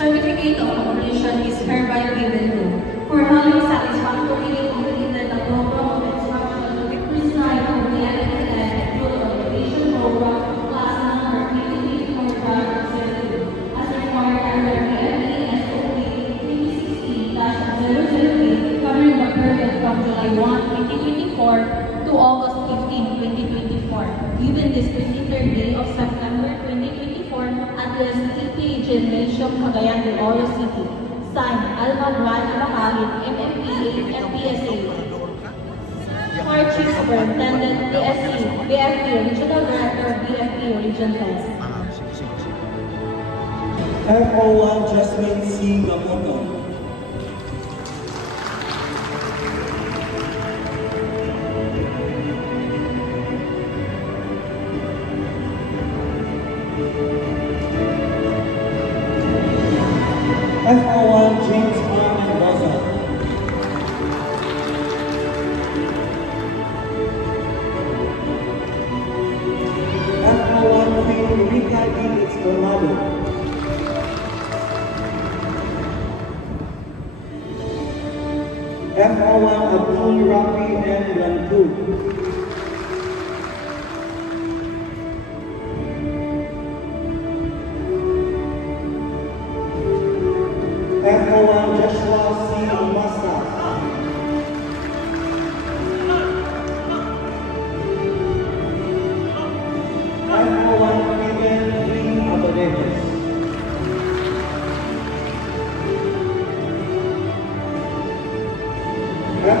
Certificate of completion is hereby given to for having satisfactorily completed the program of instruction prescribed for the academic education program class number 2024-02 as required under BFE SOP 2016-008 covering the period from July 1, 2024 to August 15, 2024, given this 23rd day of September 2024 at the STP Gymnasium, Cagayan de Oro City. Signed, Alma Duan Abakahit, MMPA, FPSA. Fire Chief Superintendent, PSC, BFP, Regional Director, BFP, Region 10. FO1 Jasmine C. Gamoto. FO1 James R. Mendoza. FO1 Queen Rika D. Escolado. FO1 Abdul Rafi N. Lantu. FO1 Joshua C. Amasta. FO1 Kevin Green Abadeves.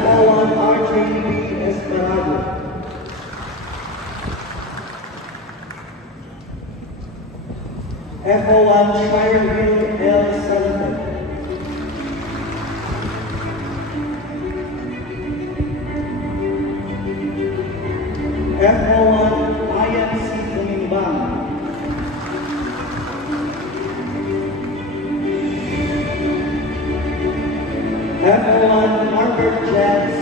FO1 R.J.B. Esperado. FO1 Shireville L. Sullivan. FO1 Ayan C. Kumimbang. FO1 Margaret Jazz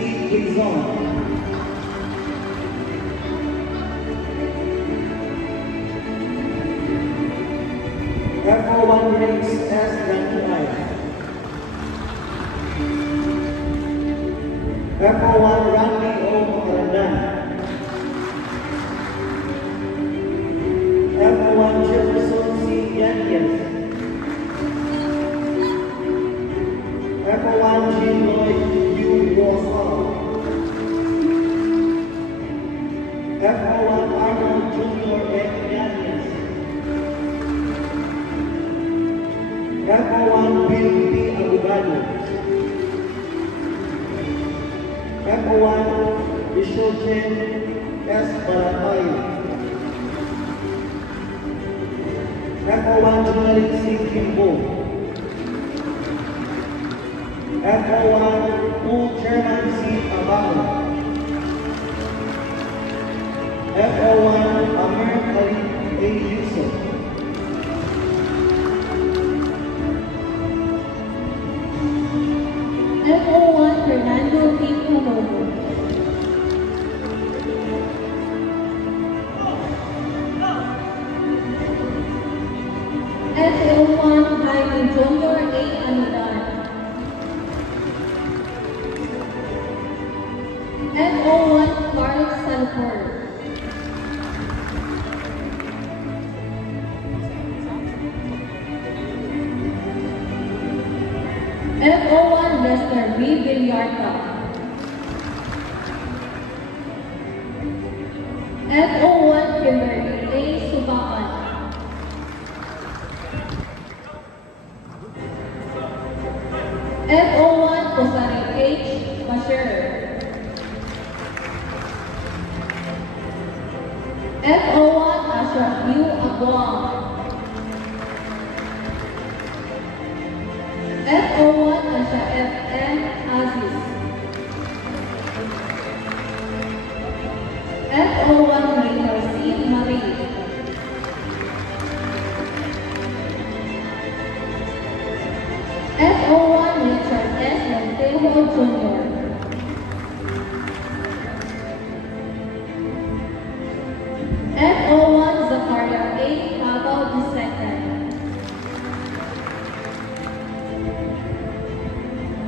E. Quizon. FO1 Riggs S. Danilay. FO1 Randy O. Marandan. FO1 Jefferson C. Yanez. FO1 Jean Lloyd U. Rosal. FO1 Arnold Jr. F. Yanez. FO1 Bill P. Abogado. FO1 Bishochen S. Baratay. FO1 Generic C. Kimbo. FO1 Full Chairman C. Abao. FO1 Amir Ali A. Yusuf. FO1 Fernando P. Pumogo. FO1 Jaime Jr. A. Anudar. FO1 Carl Salford. FO1 Lester B. Villarta. FO1 Kimberly A. Subakan. FO1 Kusari H. Bashir. FO1 Ashraf U. Aguang. FO1 Asha F. N. Aziz. FO1 Rachel C. Marie. FO1 Richard S. Montejo Jr. FO1 Zakaria A. Pabao II.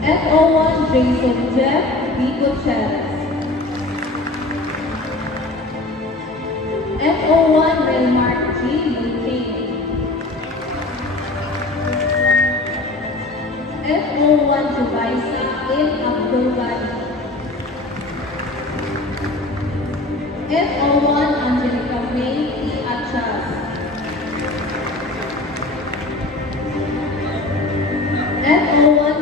FO1 Jason Jeff B. Gutierrez. FO1 Relmark G. Mulcahy. FO1 Jubaisa M. Abdulbari. FO1 Angelica May E. Achas. FO1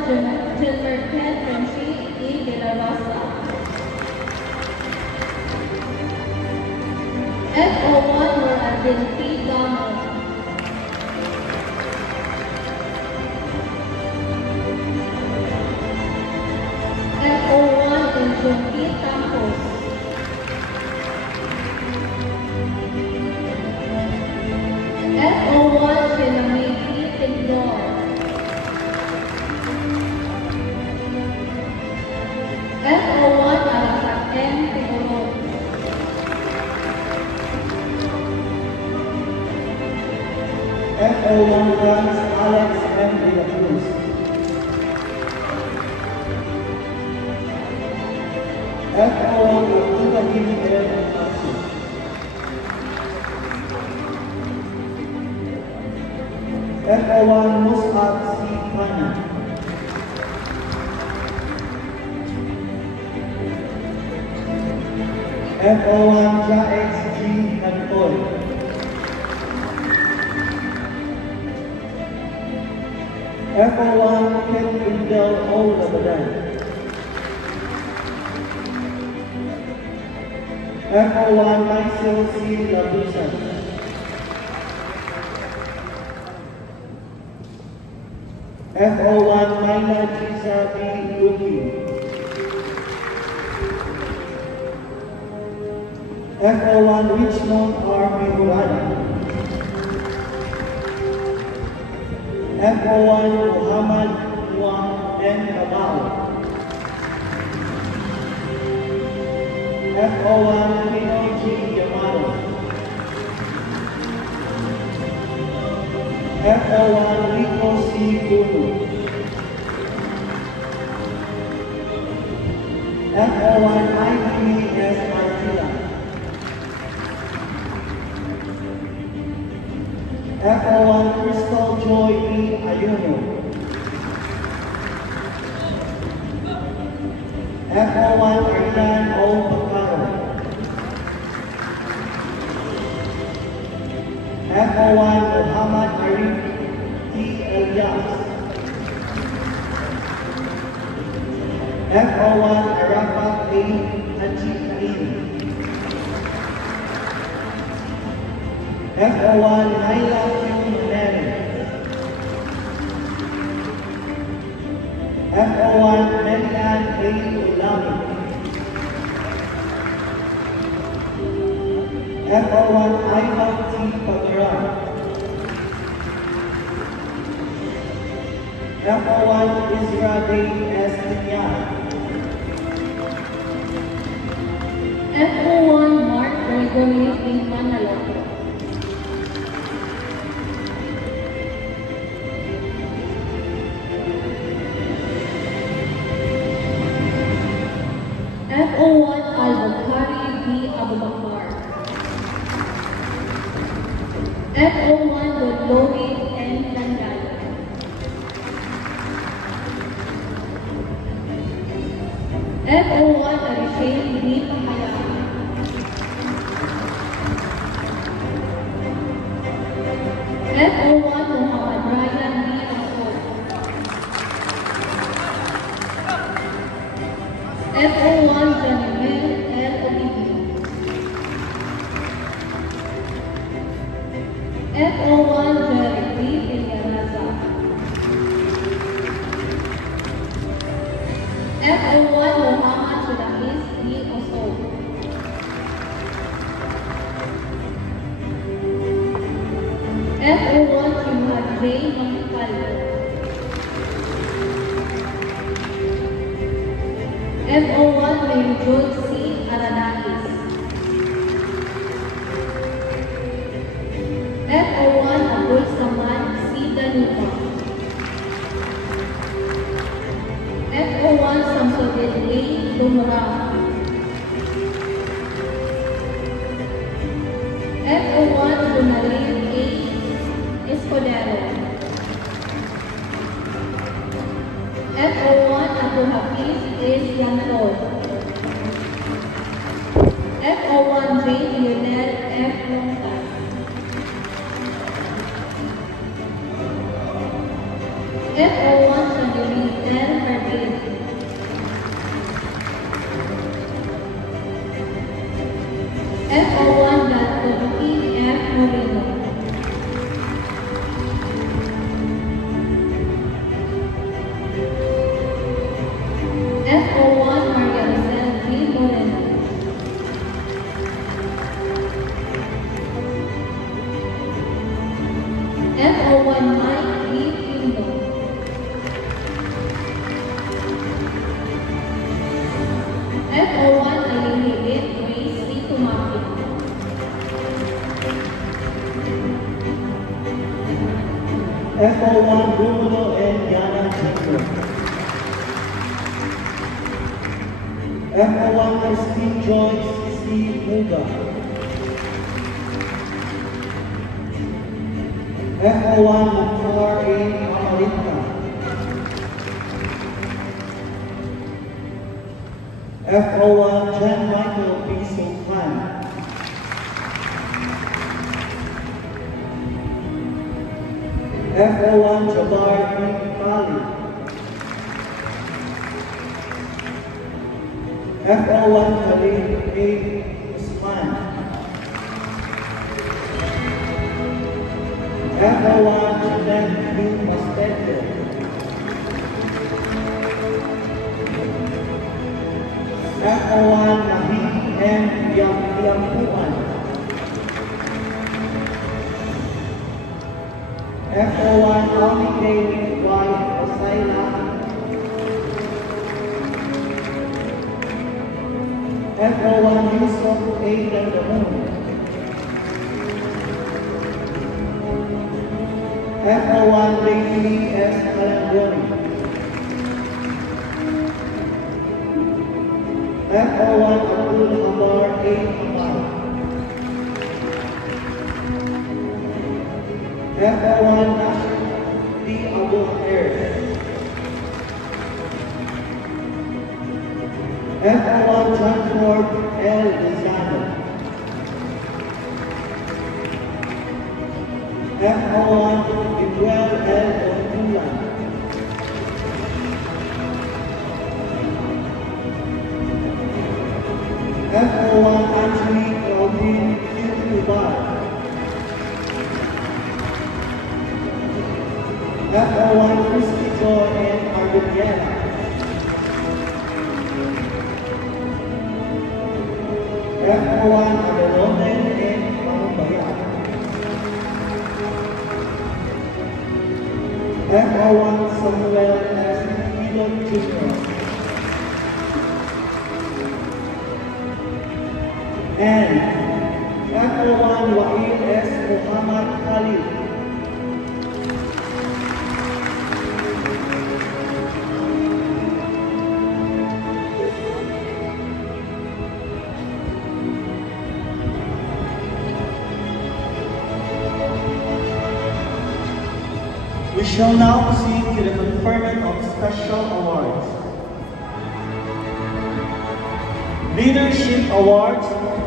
Gilbert Ken Renshi E. De La Rosa. FO1 Noradin P. Gamo. FO1 Enjun P. Campos. FO1 Shinamay P. Tindor. FO1 Arafat M. Tigorod. FO1 Franz Alex M. De La Cruz. FO1 Abdulrahim M. Matsu. FO1 Mus'ab C. Pana. FO1 Jax G. Nantoy. FO1 Ken Indel O. Labadan. FO1 Maisel C. Labusan. FO1 Maila Giza B. Luki. FO1 Richmond R. Murada. FO1 Muhammad Juan N. Cabal. FO1 Pino G. Yamano. FO1 Rico C. Guru. FO1 IPS Martila. FO1 Crystal Joy E. Ayuno. FO1 Arlan O. Bacaro. FO1 Muhammad Arif T. Elias. FO1 Arafat A. Haji Karim. FO1 Naila Q. Neri. FO1 Melian A. Ulami. FO1 Ivan T. Pagran. FO1 Isra B. S. Tinyan. FO1 Mark Gregory A. Manaloco. FO1 Al-Bukhari B. Abubakar. FO1 Godlogi N. Tandala. FO1 Arishain B. Pahayaan. FO1 Muhammad Ryan B. Asol. FO1 Janimel L. Olivio. FO1 Jerry B. Villaraza. FO1 Muhammad Sulahis B. Oso. FO1 Jumad J. Mangkalo. FO1 Maryjod C. Aradais. FO1 Abul Samad C. Danupa. Lumura. F01 Donalyn A. Escudero. F01 Abdul Hafiz is Yanlod. F01 J. Lionel F. Longtas. F01 Sanjuri L. Pervez. F01 Datoki F. Moreno. F01 Maria Rosel V. Moreno. F01 Mike V. Pinto. F01 Alihigit Grace V. Tumaki. F01 Bruno and Yana Jr. F01 Christine Joyce C. Muga. F01 Mukhtar A. Amalita. F01 Jan Michael B. Sultan. F01 Jabbar B. Kali. F01 Khalid A. Usman. F01 Jeanette B. Mastete. F01 Nahi M. Yampuan. F01 Almi K. Y. Osaila. F01 Yusuf A. Dandamun. F01 Lady S. Kalangoni. F01 Abdul Hamar A. Hamar. F01 Nasir D. Abdul Khair. F01 Transport L. Lizano. F01 Ibuel L. Ontulan. F01 Anthony Claudine Q. Ubar. F01 Christy Joy and Arbidiana. F01 Abelonen and Manubayan. F01 Samuel S. Pilot Jr. And F01 Wahid S. Muhammad Khalid. We shall now proceed to the conferment of special awards. Leadership Awards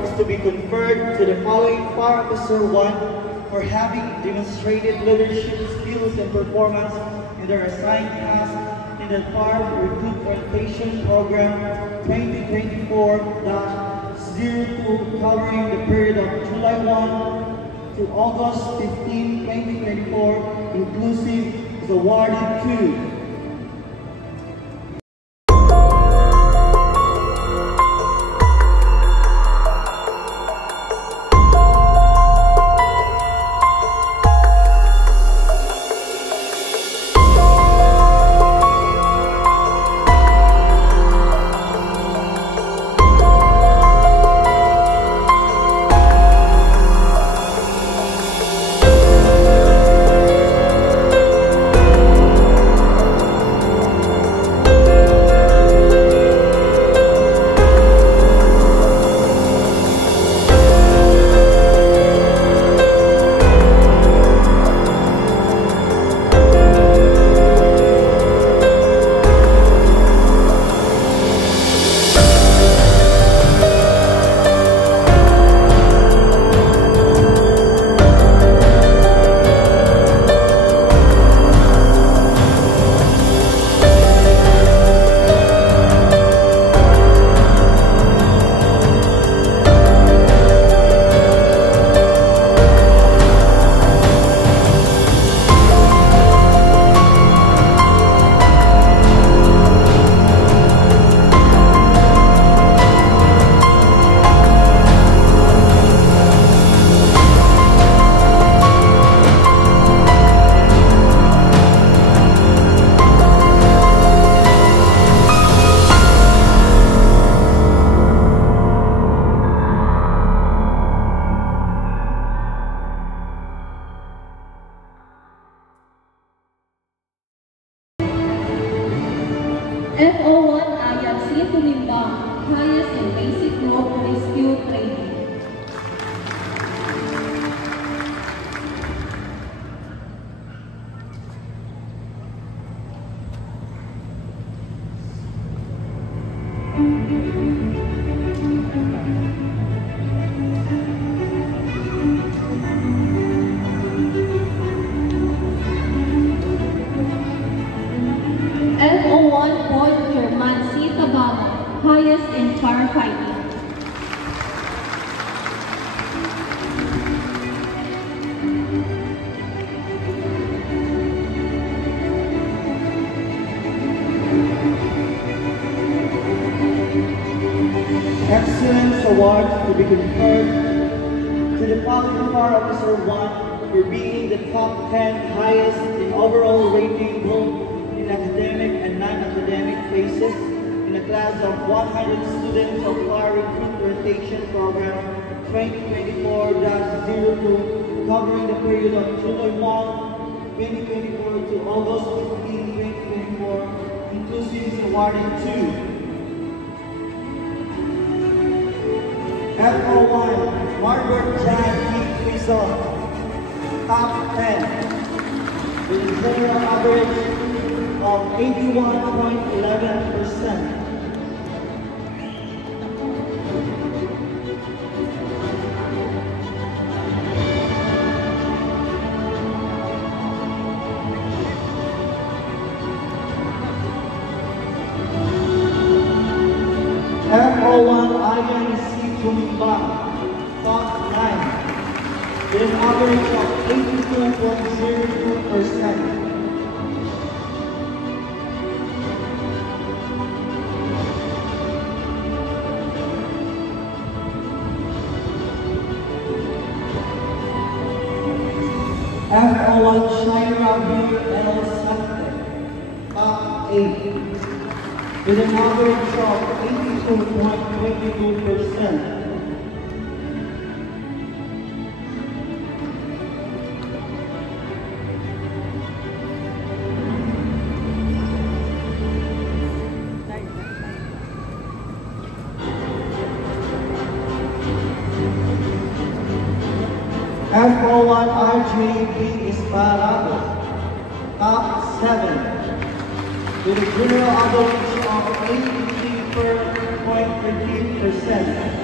is to be conferred to the following Fire Officer 1 for having demonstrated leadership skills and performance in their assigned task in the Fire Recruit Orientation Program 2024-02 covering the period of July 1 to August 15, 2024, inclusive, is awarded to FO1 Ayat C. Tumimbang, highest in basic group rescue training. FO1 Port German C. Tabamo, highest in firefighting. Excellence Award to be conferred to the following Fire Officer 1 for being the top 10 highest in overall rating both in academic and non-academic phases in a class of 100 students of Fire Recruit Rotation Program 2024-02 covering the period of July 1, 2024 to August 15, 2024, inclusive is awarded to FO1, Margaret Jan E. Quizon, top 10, with a general average of 81.11%. FO1 INC Tumimbang, top 9, with an average of 82.02%. FO1 Shaira Bir El Sante, top 8, with an average of 82.22%. FO1 RJB Esparado, top 7, with a general average of 83.13%.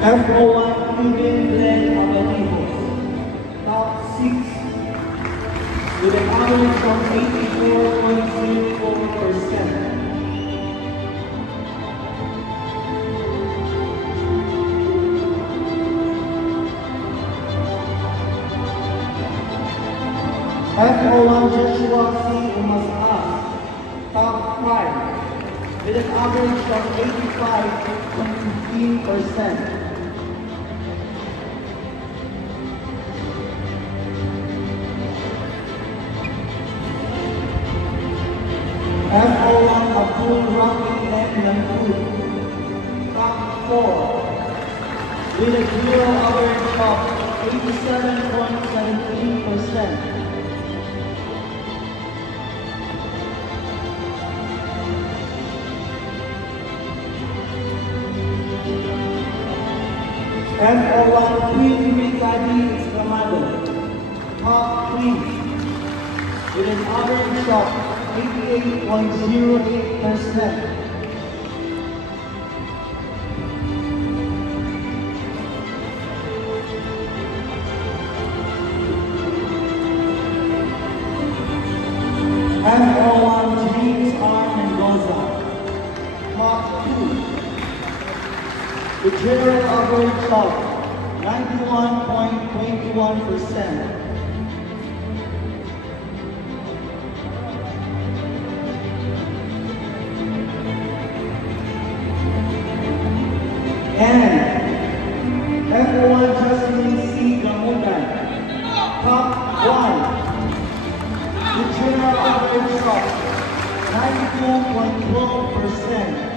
FO1 Cleveland Glen Abanivos, top 6, with an average of 84.04%. FO1 Joshua C. Umasas, top 5, with an average of 85.15%. FO1 Abdul Rahman M. Manfur, top 4, with a general average of 87.17%. FO1 Queen Ricadi Escamado, top 3, with an average of 88.08%. FO1 James R. Mendoza, top 2, with general average of 91.21%. And FO1 Top 1. The general average of 92.12%.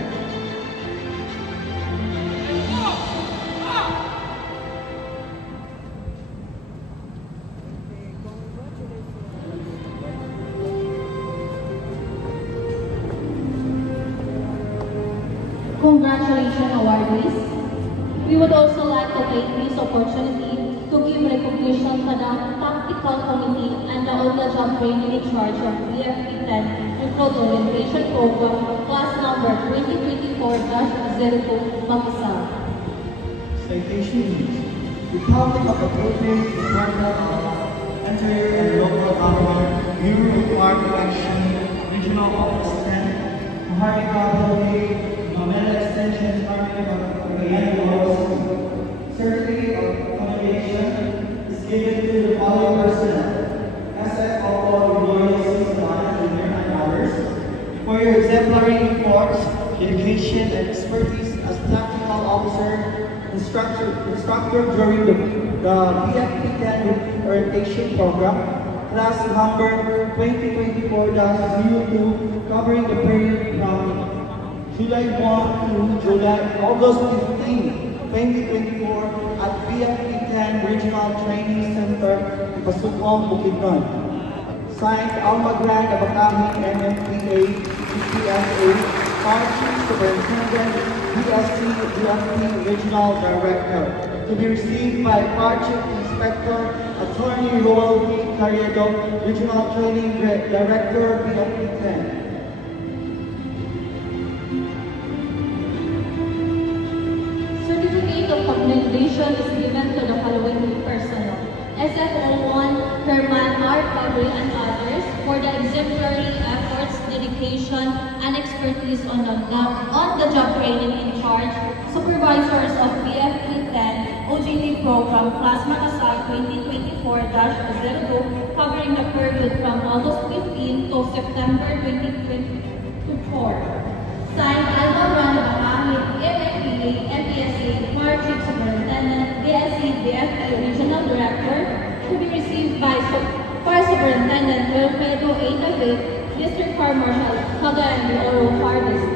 Congratulations, awardees. We would also like to take this opportunity to give recognition to the Tactical Committee and the on-the-job training in charge of BFP 10 Recruit Orientation Program, class number 2024-02, Makisar. Citation: Republic of the Philippines, Department of Interior and Local Government, Bureau of Armed Action, Regional Office 10, Maharlika Valley, Manila Extension, Maharlika Certificate of Commendation is given to the following personnel: SFO Royal System and others, for your exemplary efforts, dedication, and expertise as tactical officer, instructor during the BFP 10 orientation program, class number 2024-02, covering the period from July 1 to August 15, 2024 at BFP 10 Regional Training Center in Pasupong, Bukidnon. Signed, Alma Grand Abakahi, MMPA, CPSA, Fire Chief Superintendent, BSC, BFP Regional Director. To be received by Fire Chief Inspector, Attorney Roel V. Carriedo, Regional Training Director, BFP 10. Certificate of commendation is given to the following personnel: SFO1, Herman R. Pabri and others, for the exemplary efforts, dedication, and expertise on the job training in charge, supervisors of BFP 10 OJT program, class Makasar 2024-02, covering the period from August 15 to September 2024. Signed, Alma Brand Bahamid, MMPA, MPSA, Fire Chief Superintendent, BSC, BFP Regional Director, to be received by Fire Superintendent Wilfredo A. David, District Fire Marshal, Cagayan de Oro Fire District.